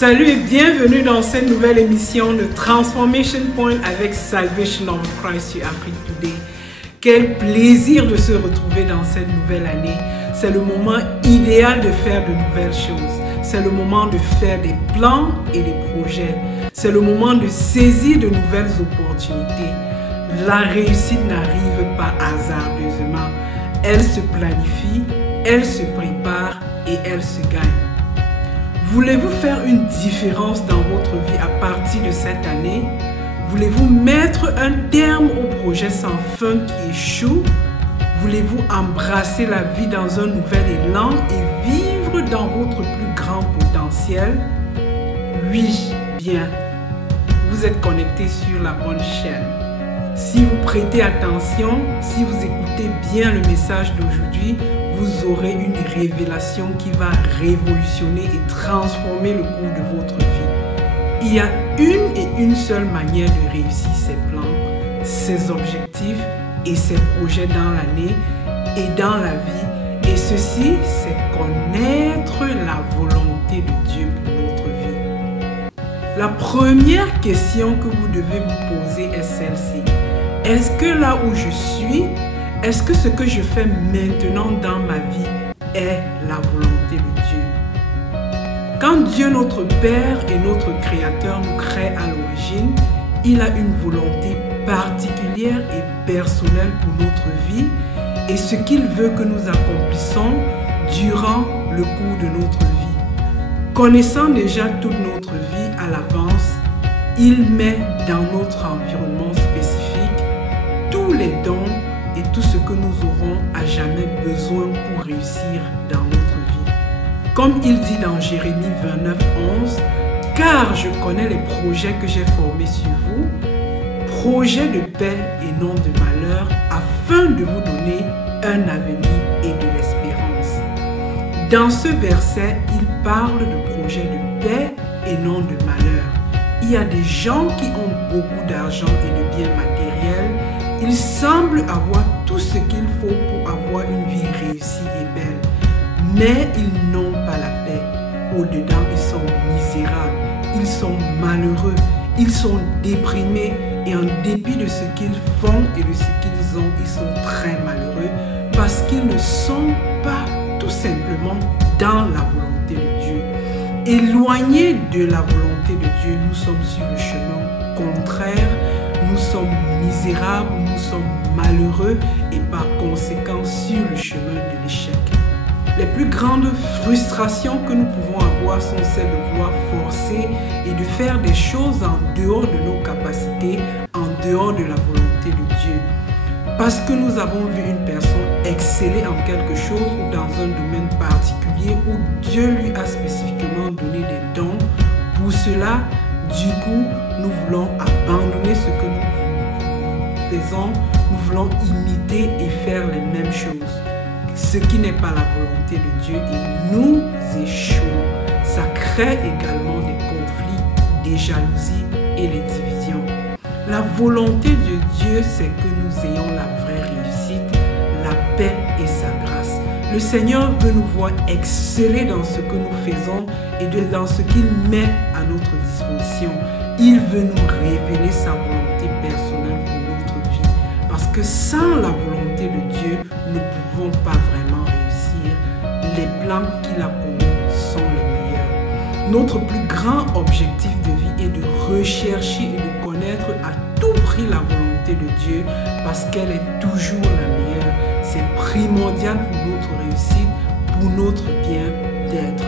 Salut et bienvenue dans cette nouvelle émission de Transformation Point avec Salvation of Christ sur Afrique Today. Quel plaisir de se retrouver dans cette nouvelle année. C'est le moment idéal de faire de nouvelles choses. C'est le moment de faire des plans et des projets. C'est le moment de saisir de nouvelles opportunités. La réussite n'arrive pas hasardeusement. Elle se planifie, elle se prépare et elle se gagne. Voulez-vous faire une différence dans votre vie à partir de cette année? Voulez-vous mettre un terme au projet sans fin qui échoue? Voulez-vous embrasser la vie dans un nouvel élan et vivre dans votre plus grand potentiel? Oui, bien. Vous êtes connecté sur la bonne chaîne. Si vous prêtez attention, si vous écoutez bien le message d'aujourd'hui, vous aurez une révélation qui va révolutionner et transformer le cours de votre vie. Il y a une seule manière de réussir ses plans, ses objectifs et ses projets dans l'année et dans la vie. Et ceci, c'est connaître la volonté de Dieu pour notre vie. La première question que vous devez vous poser est celle-ci. Est-ce que là où je suis, est-ce que ce que je fais maintenant dans ma vie est la volonté de Dieu? Quand Dieu, notre Père et notre Créateur, nous crée à l'origine, il a une volonté particulière et personnelle pour notre vie et ce qu'il veut que nous accomplissions durant le cours de notre vie. Connaissant déjà toute notre vie à l'avance, il met dans notre environnement spécifique tous les dons et tout ce que nous aurons à jamais besoin pour réussir dans notre vie. Comme il dit dans Jérémie 29, 11, « Car je connais les projets que j'ai formés sur vous, projets de paix et non de malheur, afin de vous donner un avenir et de l'espérance. » Dans ce verset, il parle de projets de paix et non de malheur. Il y a des gens qui ont beaucoup d'argent et de biens matériels. Ils semblent avoir tout ce qu'il faut pour avoir une vie réussie et belle. Mais ils n'ont pas la paix. Au-dedans, ils sont misérables. Ils sont malheureux. Ils sont déprimés. Et en dépit de ce qu'ils font et de ce qu'ils ont, ils sont très malheureux parce qu'ils ne sont pas tout simplement dans la volonté de Dieu. Éloignés de la volonté de Dieu, nous sommes sur le chemin contraire. Nous sommes misérables, nous sommes malheureux et par conséquent sur le chemin de l'échec. Les plus grandes frustrations que nous pouvons avoir sont celles de vouloir forcer et de faire des choses en dehors de nos capacités, en dehors de la volonté de Dieu. Parce que nous avons vu une personne exceller en quelque chose ou dans un domaine particulier où Dieu lui a spécifiquement donné des dons. Pour cela, du coup, nous voulons abandonner ce que nous faisons, nous voulons imiter et faire les mêmes choses. Ce qui n'est pas la volonté de Dieu et nous échouons. Ça crée également des conflits, des jalousies et des divisions. La volonté de Dieu, c'est que nous ayons la vraie réussite, la paix et sa grâce. Le Seigneur veut nous voir exceller dans ce que nous faisons et dans ce qu'il met à notre disposition. Il veut nous révéler sa volonté personnelle pour notre vie. Parce que sans la volonté de Dieu, nous ne pouvons pas vraiment réussir. Les plans qu'il a pour nous sont les meilleurs. Notre plus grand objectif de vie est de rechercher et de connaître à tout prix la volonté de Dieu parce qu'elle est toujours la meilleure. C'est primordial pour notre réussite, pour notre bien-être.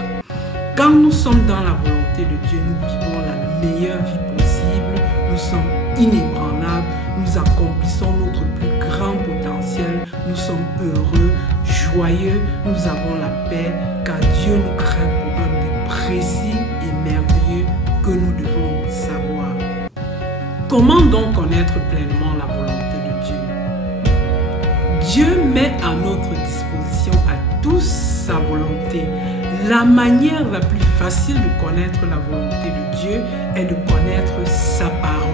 Quand nous sommes dans la volonté de Dieu, nous vivons la meilleure vie possible. Nous sommes inébranlables. nous accomplissons notre plus grand potentiel, nous sommes heureux, joyeux, nous avons la paix, car Dieu nous crée pour un but précis et merveilleux que nous devons savoir. Comment donc connaître pleinement la volonté de Dieu? Dieu met à notre disposition à tous sa volonté. La manière la plus facile de connaître la volonté de Dieu est de connaître sa parole.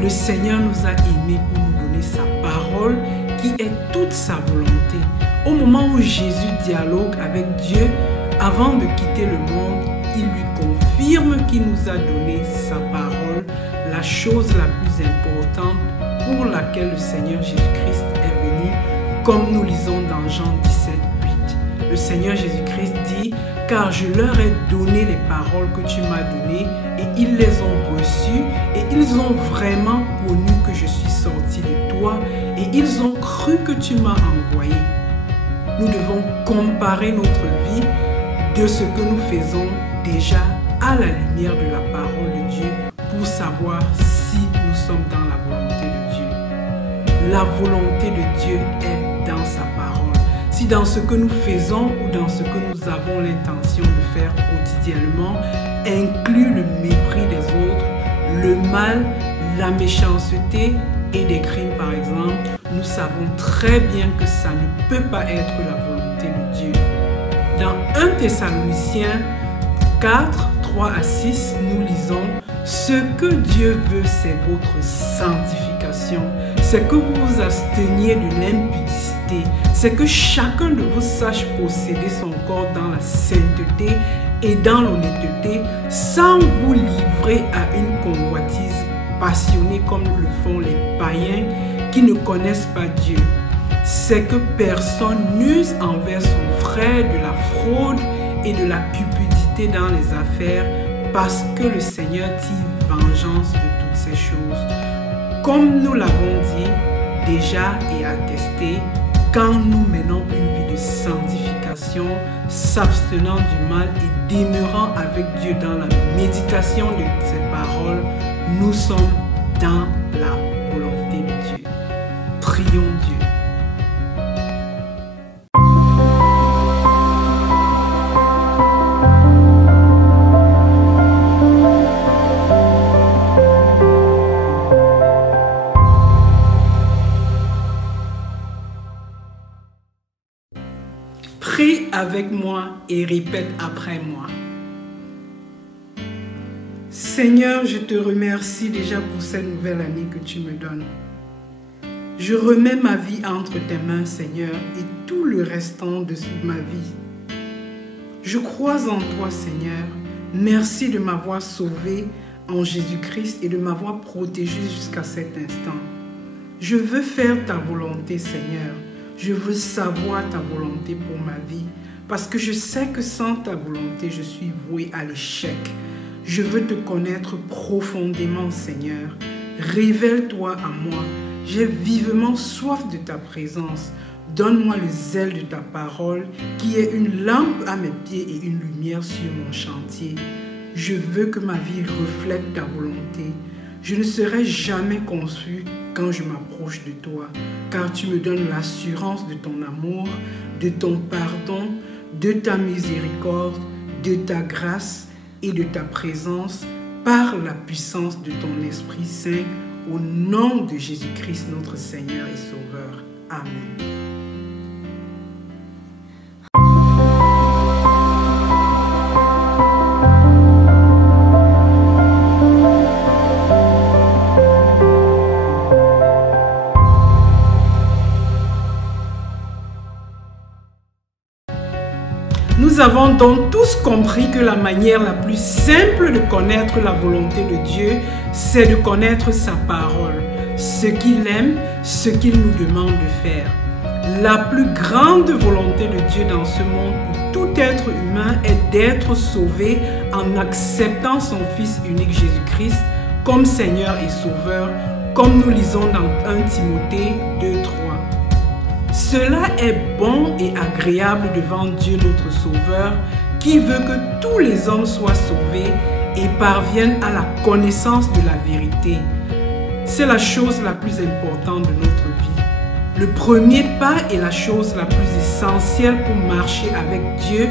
Le Seigneur nous a aimés pour nous donner sa parole qui est toute sa volonté. Au moment où Jésus dialogue avec Dieu, avant de quitter le monde, il lui confirme qu'il nous a donné sa parole, la chose la plus importante pour laquelle le Seigneur Jésus-Christ est venu, comme nous lisons dans Jean 17, 8. Le Seigneur Jésus-Christ dit: « Car je leur ai donné les paroles que tu m'as données et ils les ont reçues et ils ont vraiment connu que je suis sorti de toi et ils ont cru que tu m'as envoyé. » Nous devons comparer notre vie de ce que nous faisons déjà à la lumière de la parole de Dieu pour savoir si nous sommes dans la volonté de Dieu. La volonté de Dieu est dans sa parole. Si dans ce que nous faisons ou dans ce que nous avons l'intention de faire quotidiennement inclut le mépris des autres, le mal, la méchanceté et des crimes par exemple, nous savons très bien que ça ne peut pas être la volonté de Dieu. Dans 1 Thessaloniciens 4, 3 à 6, nous lisons: « Ce que Dieu veut, c'est votre sanctification, c'est que vous vous absteniez de l'impudicité, c'est que chacun de vous sache posséder son corps dans la sainteté et dans l'honnêteté, sans vous livrer à une convoitise passionnée comme le font les païens qui ne connaissent pas Dieu. C'est que personne n'use envers son frère de la fraude et de la cupidité dans les affaires, parce que le Seigneur tire vengeance de toutes ces choses. Comme nous l'avons dit déjà et attesté, quand nous menons une vie de sanctification, s'abstenant du mal et demeurant avec Dieu dans la méditation de ses paroles, nous sommes dans la volonté de Dieu. Prions Dieu. Prie avec moi et répète après moi. Seigneur, je te remercie déjà pour cette nouvelle année que tu me donnes. Je remets ma vie entre tes mains, Seigneur, et tout le restant de ma vie. Je crois en toi, Seigneur. Merci de m'avoir sauvé en Jésus-Christ et de m'avoir protégé jusqu'à cet instant. Je veux faire ta volonté, Seigneur. Je veux savoir ta volonté pour ma vie, parce que je sais que sans ta volonté, je suis voué à l'échec. Je veux te connaître profondément, Seigneur. Révèle-toi à moi. J'ai vivement soif de ta présence. Donne-moi le zèle de ta parole, qui est une lampe à mes pieds et une lumière sur mon chantier. Je veux que ma vie reflète ta volonté. Je ne serai jamais confus quand je m'approche de toi, car tu me donnes l'assurance de ton amour, de ton pardon, de ta miséricorde, de ta grâce et de ta présence par la puissance de ton Esprit Saint, au nom de Jésus-Christ, notre Seigneur et Sauveur. Amen. Nous avons donc tous compris que la manière la plus simple de connaître la volonté de Dieu, c'est de connaître sa parole, ce qu'il aime, ce qu'il nous demande de faire. La plus grande volonté de Dieu dans ce monde pour tout être humain est d'être sauvé en acceptant son Fils unique Jésus-Christ comme Seigneur et Sauveur, comme nous lisons dans 1 Timothée 2, 3. Cela est bon et agréable devant Dieu notre Sauveur, qui veut que tous les hommes soient sauvés et parviennent à la connaissance de la vérité. c'est la chose la plus importante de notre vie. Le premier pas est la chose la plus essentielle pour marcher avec Dieu,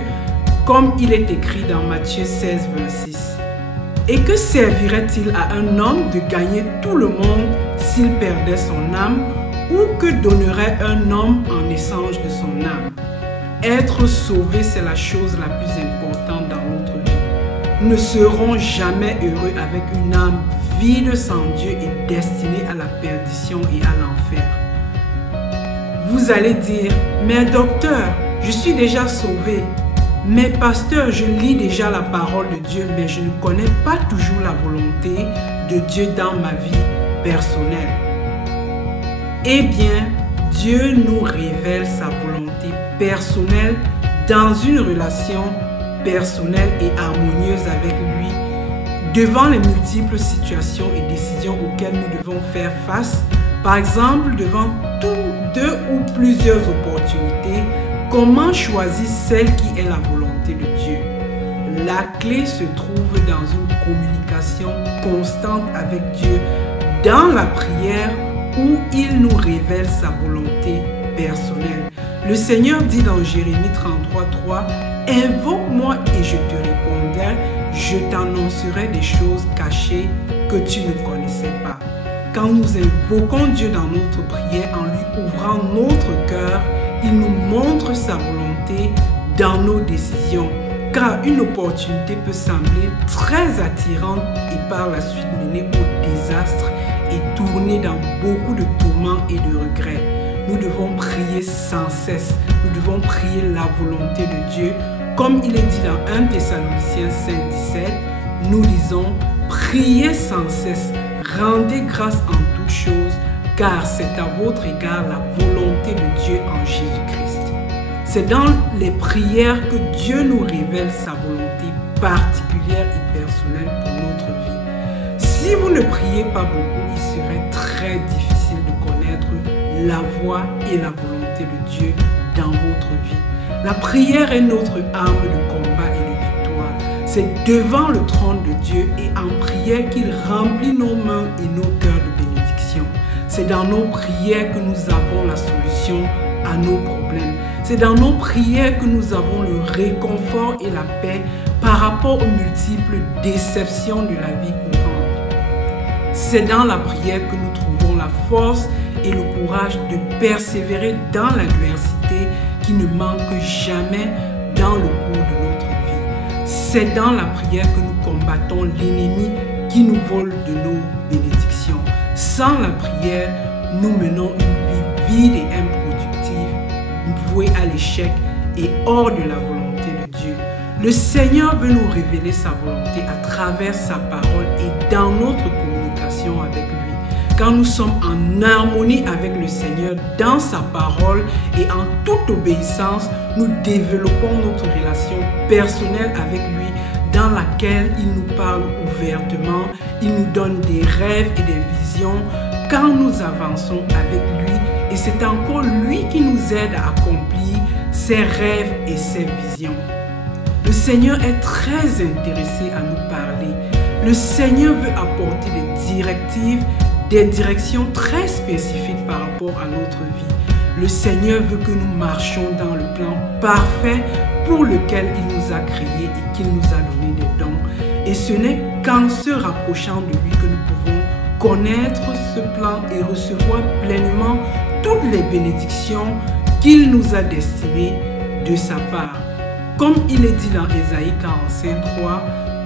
comme il est écrit dans Matthieu 16, verset 6. Et que servirait-il à un homme de gagner tout le monde s'il perdait son âme, ou que donnerait un homme en échange de son âme? Être sauvé, c'est la chose la plus importante dans notre vie. Nous ne serons jamais heureux avec une âme vide sans Dieu et destinée à la perdition et à l'enfer. Vous allez dire, mais docteur, je suis déjà sauvé. Mais pasteur, je lis déjà la parole de Dieu, mais je ne connais pas toujours la volonté de Dieu dans ma vie personnelle. Eh bien, Dieu nous révèle sa volonté personnelle dans une relation personnelle et harmonieuse avec lui, devant les multiples situations et décisions auxquelles nous devons faire face. Par exemple, devant deux ou plusieurs opportunités, comment choisir celle qui est la volonté de Dieu? La clé se trouve dans une communication constante avec Dieu, dans la prière où il nous révèle sa volonté personnelle. Le Seigneur dit dans Jérémie 33:3, « Invoque-moi et je te répondrai, je t'annoncerai des choses cachées que tu ne connaissais pas. » Quand nous invoquons Dieu dans notre prière en lui ouvrant notre cœur, il nous montre sa volonté dans nos décisions. Car une opportunité peut sembler très attirante et par la suite mener au désastre et tourner dans beaucoup de tourments et de regrets. Nous devons prier sans cesse. Nous devons prier la volonté de Dieu. Comme il est dit dans 1 Thessaloniciens 5:17, nous lisons « Priez sans cesse, rendez grâce en toutes choses, car c'est à votre égard la volonté de Dieu en Jésus-Christ. » C'est dans les prières que Dieu nous révèle sa volonté particulière et personnelle pour notre vie. Si vous ne priez pas beaucoup, il serait très difficile de connaître la voie et la volonté de Dieu dans votre vie. La prière est notre arme de combat et de victoire. C'est devant le trône de Dieu et en prière qu'il remplit nos mains et nos cœurs de bénédiction. C'est dans nos prières que nous avons la solution à nos problèmes. C'est dans nos prières que nous avons le réconfort et la paix par rapport aux multiples déceptions de la vie courante. C'est dans la prière que nous trouvons la force et le courage de persévérer dans l'adversité qui ne manque jamais dans le cours de notre vie. C'est dans la prière que nous combattons l'ennemi qui nous vole de nos bénédictions. Sans la prière, nous menons une vie vide et improductive, vouée à l'échec et hors de la volonté de Dieu. Le Seigneur veut nous révéler sa volonté à travers sa parole et dans notre communication avec lui. Quand nous sommes en harmonie avec le Seigneur dans sa parole et en toute obéissance, nous développons notre relation personnelle avec lui dans laquelle il nous parle ouvertement, il nous donne des rêves et des visions quand nous avançons avec lui et c'est encore lui qui nous aide à accomplir ses rêves et ses visions. Le Seigneur est très intéressé à nous parler. Le Seigneur veut apporter des directives, des directions très spécifiques par rapport à notre vie. Le Seigneur veut que nous marchions dans le plan parfait pour lequel il nous a créés et qu'il nous a donné des dons. Et ce n'est qu'en se rapprochant de lui que nous pouvons connaître ce plan et recevoir pleinement toutes les bénédictions qu'il nous a destinées de sa part. Comme il est dit dans Ésaïe 45:3,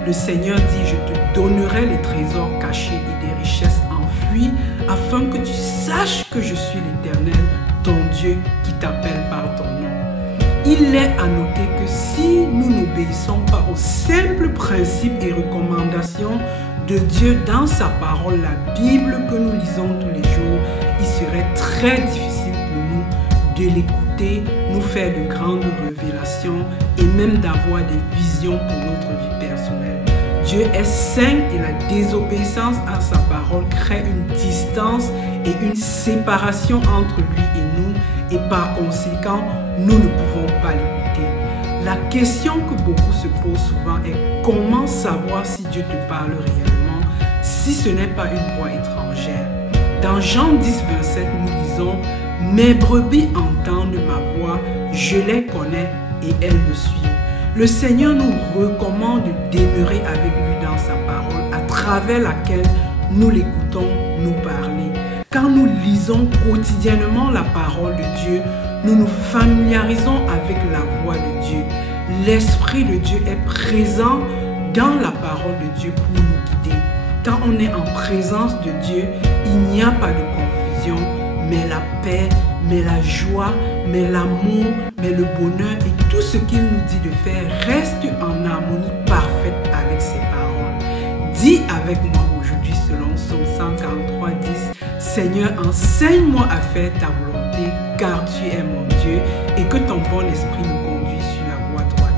le Seigneur dit « Je te donnerai les trésors cachés et des richesses enfuies afin que tu saches que je suis l'Éternel, ton Dieu qui t'appelle par ton nom. » Il est à noter que si nous n'obéissons pas aux simples principes et recommandations de Dieu dans sa parole, la Bible que nous lisons tous les jours, il serait très difficile pour nous de l'écouter, nous faire de grandes révélations et même d'avoir des visions pour notre vie personnelle. Dieu est saint et la désobéissance à sa parole crée une distance et une séparation entre lui et nous et par conséquent, nous ne pouvons pas l'écouter. La question que beaucoup se posent souvent est comment savoir si Dieu te parle réellement si ce n'est pas une voix étrangère. Dans Jean 10, verset, nous disons « Mes brebis entendent ma voix, je les connais et elles me suivent. » Le Seigneur nous recommande de demeurer avec lui dans sa parole, à travers laquelle nous l'écoutons nous parler. Quand nous lisons quotidiennement la parole de Dieu, nous nous familiarisons avec la voix de Dieu. L'Esprit de Dieu est présent dans la parole de Dieu pour nous guider. Quand on est en présence de Dieu, il n'y a pas de confusion, mais la paix, mais la joie, mais l'amour, mais le bonheur et tout ce qu'il nous dit de faire reste en harmonie parfaite avec ses paroles. Dis avec moi aujourd'hui selon Psaume 143, 10, Seigneur, enseigne-moi à faire ta volonté, car tu es mon Dieu, et que ton bon esprit nous conduise sur la voie droite.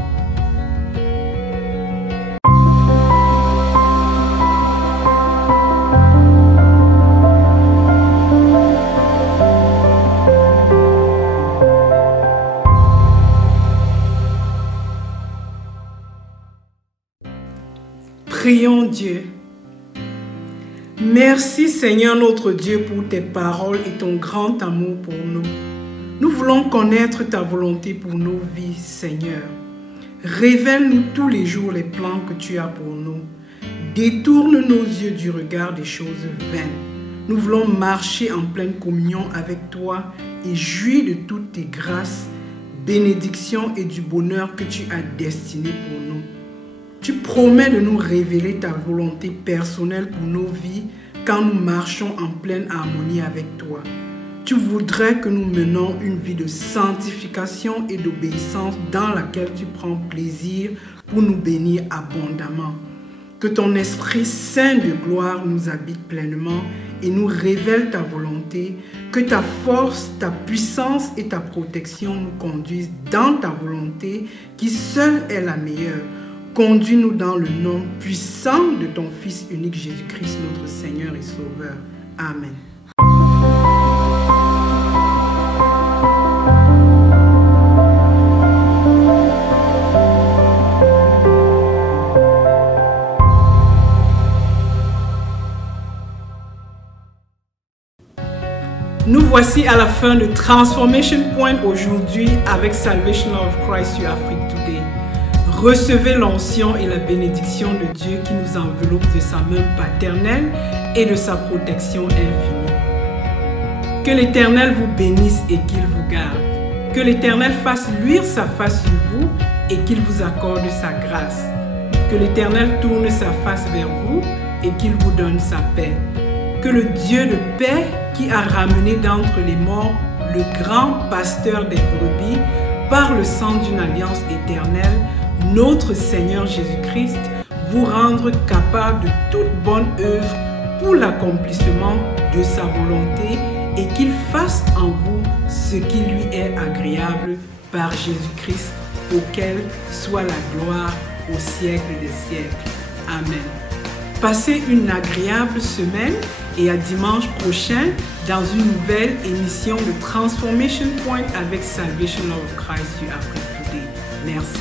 Prions Dieu. Merci Seigneur notre Dieu pour tes paroles et ton grand amour pour nous. Nous voulons connaître ta volonté pour nos vies, Seigneur. Révèle-nous tous les jours les plans que tu as pour nous. Détourne nos yeux du regard des choses vaines. Nous voulons marcher en pleine communion avec toi et jouir de toutes tes grâces, bénédictions et du bonheur que tu as destiné pour nous. Tu promets de nous révéler ta volonté personnelle pour nos vies quand nous marchons en pleine harmonie avec toi. Tu voudrais que nous menons une vie de sanctification et d'obéissance dans laquelle tu prends plaisir pour nous bénir abondamment. Que ton Esprit Saint de gloire nous habite pleinement et nous révèle ta volonté. Que ta force, ta puissance et ta protection nous conduisent dans ta volonté qui seule est la meilleure. Conduis-nous dans le nom puissant de ton Fils unique Jésus-Christ, notre Seigneur et Sauveur. Amen. Nous voici à la fin de Transformation Point aujourd'hui avec Salvation of Christ sur Afrique Today. Recevez l'onction et la bénédiction de Dieu qui nous enveloppe de sa main paternelle et de sa protection infinie. Que l'Éternel vous bénisse et qu'il vous garde. Que l'Éternel fasse luire sa face sur vous et qu'il vous accorde sa grâce. Que l'Éternel tourne sa face vers vous et qu'il vous donne sa paix. Que le Dieu de paix qui a ramené d'entre les morts le grand pasteur des brebis par le sang d'une alliance éternelle, notre Seigneur Jésus-Christ, vous rendre capable de toute bonne œuvre pour l'accomplissement de sa volonté et qu'il fasse en vous ce qui lui est agréable par Jésus-Christ, auquel soit la gloire au siècle des siècles. Amen. Passez une agréable semaine et à dimanche prochain dans une nouvelle émission de Transformation Point avec Salvation of Christ sur Afrique Today. Merci.